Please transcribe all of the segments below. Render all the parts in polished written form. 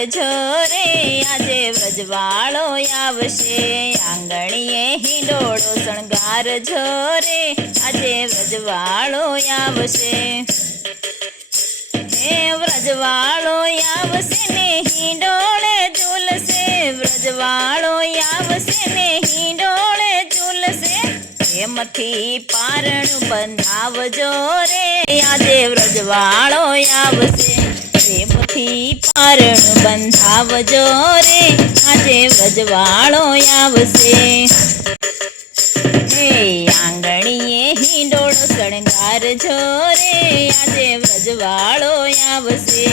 રે આજે વ્રજવાળો આવશે આંગણીએ હિંડોળો શણગારજો રે આજે વ્રજવાળો આવશે હે વ્રજવાળો આવશે ને હિંડોળે ઝૂલશે વ્રજવાળો આવશે ને હિંડોળે ઝૂલશે એમથી પારણું બંધાવજો રે આજે વ્રજવાળો આવશે પ્રેમથી પારણું બંધાવજો રે આજે વ્રજવાળો આવશે હે આંગણીએ હિંડોળો શણગારજો રે આજે વ્રજવાળો આવશે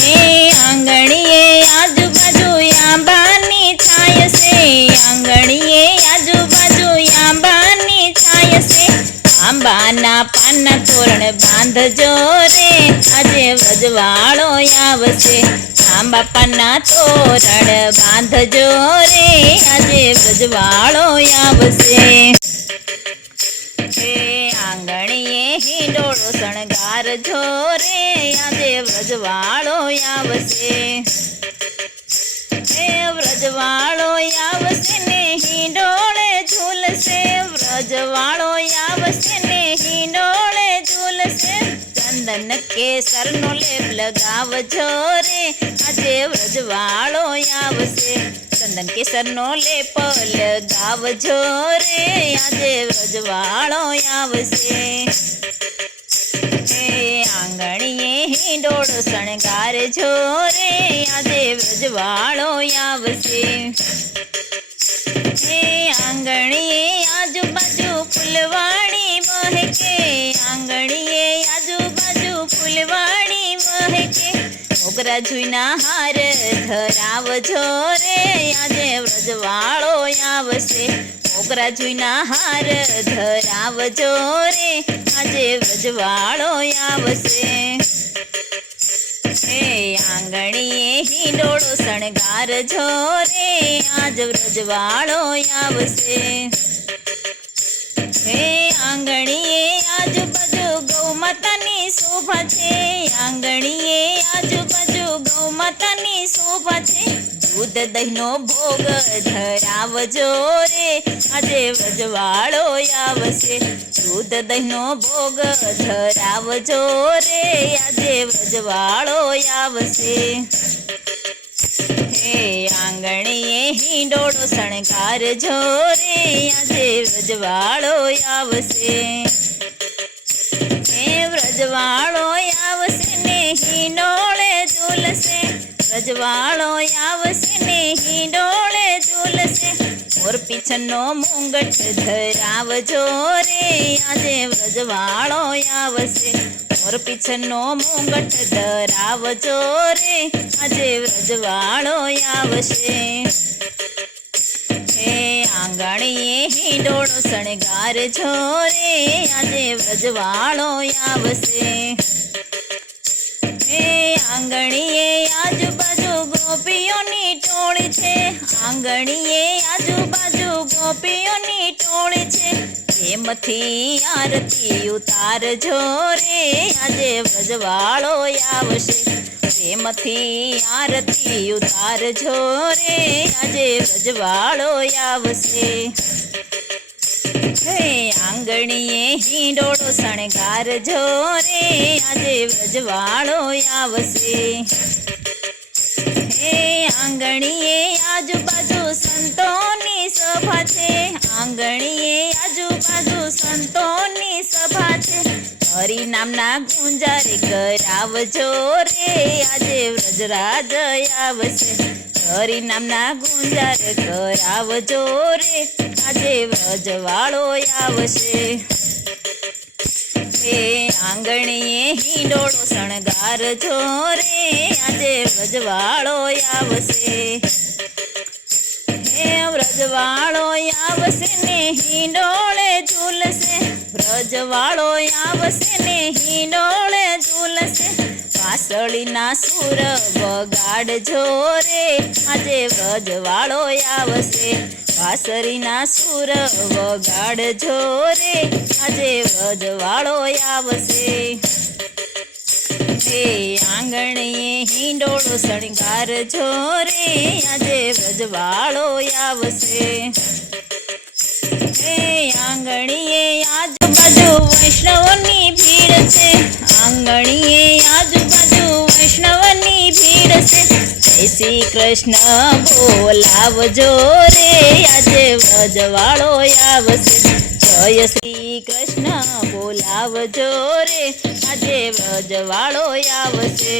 હે આંગણીએ આજુબાજુ આંબાની છાય છે આંગણીએ આજુબાજુ આંબાની છાય છે આંબાના પાનના તોરણ બાંધજો રે આજે વ્રજવાળો આવશે આંબા પાનના તોરણ બાંધજો રે આજે વ્રજવાળો આવશે હે આંગણીએ હિંડોળો શણગારજો રે આજે વ્રજવાળો આવશે હે વ્રજવાળો આવશે ને હિંડોળે ઝૂલશે વ્રજવાળો આવશે ને હિંડોળે ઝૂલશે ચંદન કેસરનો લેપ લગાવજો રે આજે વ્રજવાળો આવશે ચંદન કેસરનો લેપ લગાવજો રે આજે વ્રજવાળો આવશે હે આંગણીએ હિંડોળો શણગારજો રે આજે વ્રજવાળો આવશે હે આંગણીએ આજુબાજુ ફૂલવાણી મહેકે આંગણીએ આજુબાજુ ફૂલવાણી મહેકે મોગરા જુઈના હાર ધરાવજો રે આજે વ્રજવાળો આવશે મોગરા જુઈના હાર ધરાવજો રે આજે વ્રજવાળો આવશે હે આંગણીએ હિંડોળો શણગારજો રે આજ વ્રજવાળો આવશે હે આંગણીએ આજુબાજુ ગૌ માતાની શોભા છે આંગણીએ આજુબાજુ ગૌ માતાની શોભા છે દૂધ દહીંનો ભોગ ધરાવજો રે આજે વ્રજવાળો આવશે દૂધ દહીંનો ભોગ ધરાવજો રે આજે વ્રજવાળો આવશે હે આંગણીએ હિંડોળો શણગારજો રે આજે વ્રજવાળો આવશે હે વ્રજવાળો આવશે ને હિંડોળે ઝૂલશે વ્રજવાળો આવશે ને હિંડોળે ઝૂલશે મોર પીછનો મુંગટ ધરાવજો રે આજે વ્રજવાળો આવશે મોર પીછનો મુંગટ ધરાવજો રે આજે વ્રજવાળો આવશે હે આંગણીએ હિંડોળો શણગારજો રે આજે વ્રજવાળો આવશે હે આંગણીએ આજુબાજુ ગોપીઓની ટોળી છે આંગણીએ આજુબાજુ ગોપીઓની ટોળી છે એમથી આરતી ઉતારજો રે આજે વ્રજવાળો આવશે પ્રેમથી આરતી ઉતારજો રે આજે વ્રજવાળો આવશે હે આંગણીએ હિંડોળો શણગારજો રે આજે વ્રજવાળો આવશે હે આંગણીએ આજુબાજુ સંતોની સભા છે આંગણીએ આજુબાજુ સંતોની સભા છે હરિ નામના ગુંજારે કરાવજો રે આજે વ્રજરાજ આવશે હરિ નામના ગુંજારે કરાવજો રે આજે વ્રજવાળો આવશે હે આંગણીએ હિંડોળો શણગારજો રે આજે વ્રજવાળો આવશે હે વ્રજવાળો આવશે ને હિંડોળે ઝૂલશે વ્રજવાળો આવશે ને હિંડોળે ઝૂલશે વાસળીના સૂર વગાડજો રે આજે વ્રજવાળો આવશે વાસળીના સૂર વગાડજો રે આજે વ્રજવાળો આવશે હે આંગણીએ હિંડોળો શણગારજો રે આજે વ્રજવાળો આવશે હે આંગણીએ આજુબાજુ વૈષ્ણવની ભીડ છે આંગણીએ આજુબાજુ વૈષ્ણવની ભીડ છે જય શ્રી કૃષ્ણ બોલાવજો રે આજે વ્રજવાળો આવશે જય શ્રી કૃષ્ણ બોલાવજો રે આજે વ્રજવાળો આવશે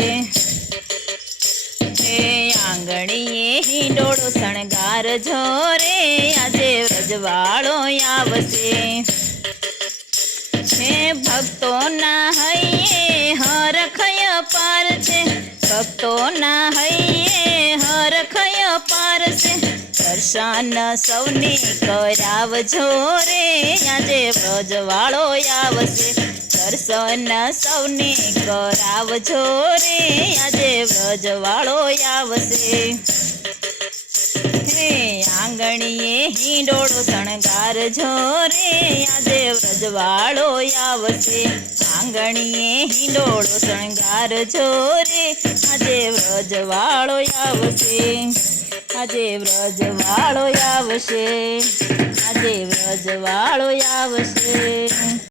હે આંગણીએ હિંડોળો શણગારજો રે આજે વ્રજવાળો આવશે હે ભક્તોના હૈયે હરખય પાર છે ભક્તોના હૈયે હરખય પાર છે દર્શન સૌને કરાવજો રે આજે વ્રજવાળો આવશે દર્શન સૌને કરાવજો રે આજે વ્રજવાળો આવશે હે આંગણીએ હિંડોળો શણગારજો રે આજે વ્રજવાળો આવશે આંગણીએ હિંડોળો શણગારજો રે આજે વ્રજવાળો આવશે આજે વ્રજવાળો આવશે આજે વ્રજવાળો આવશે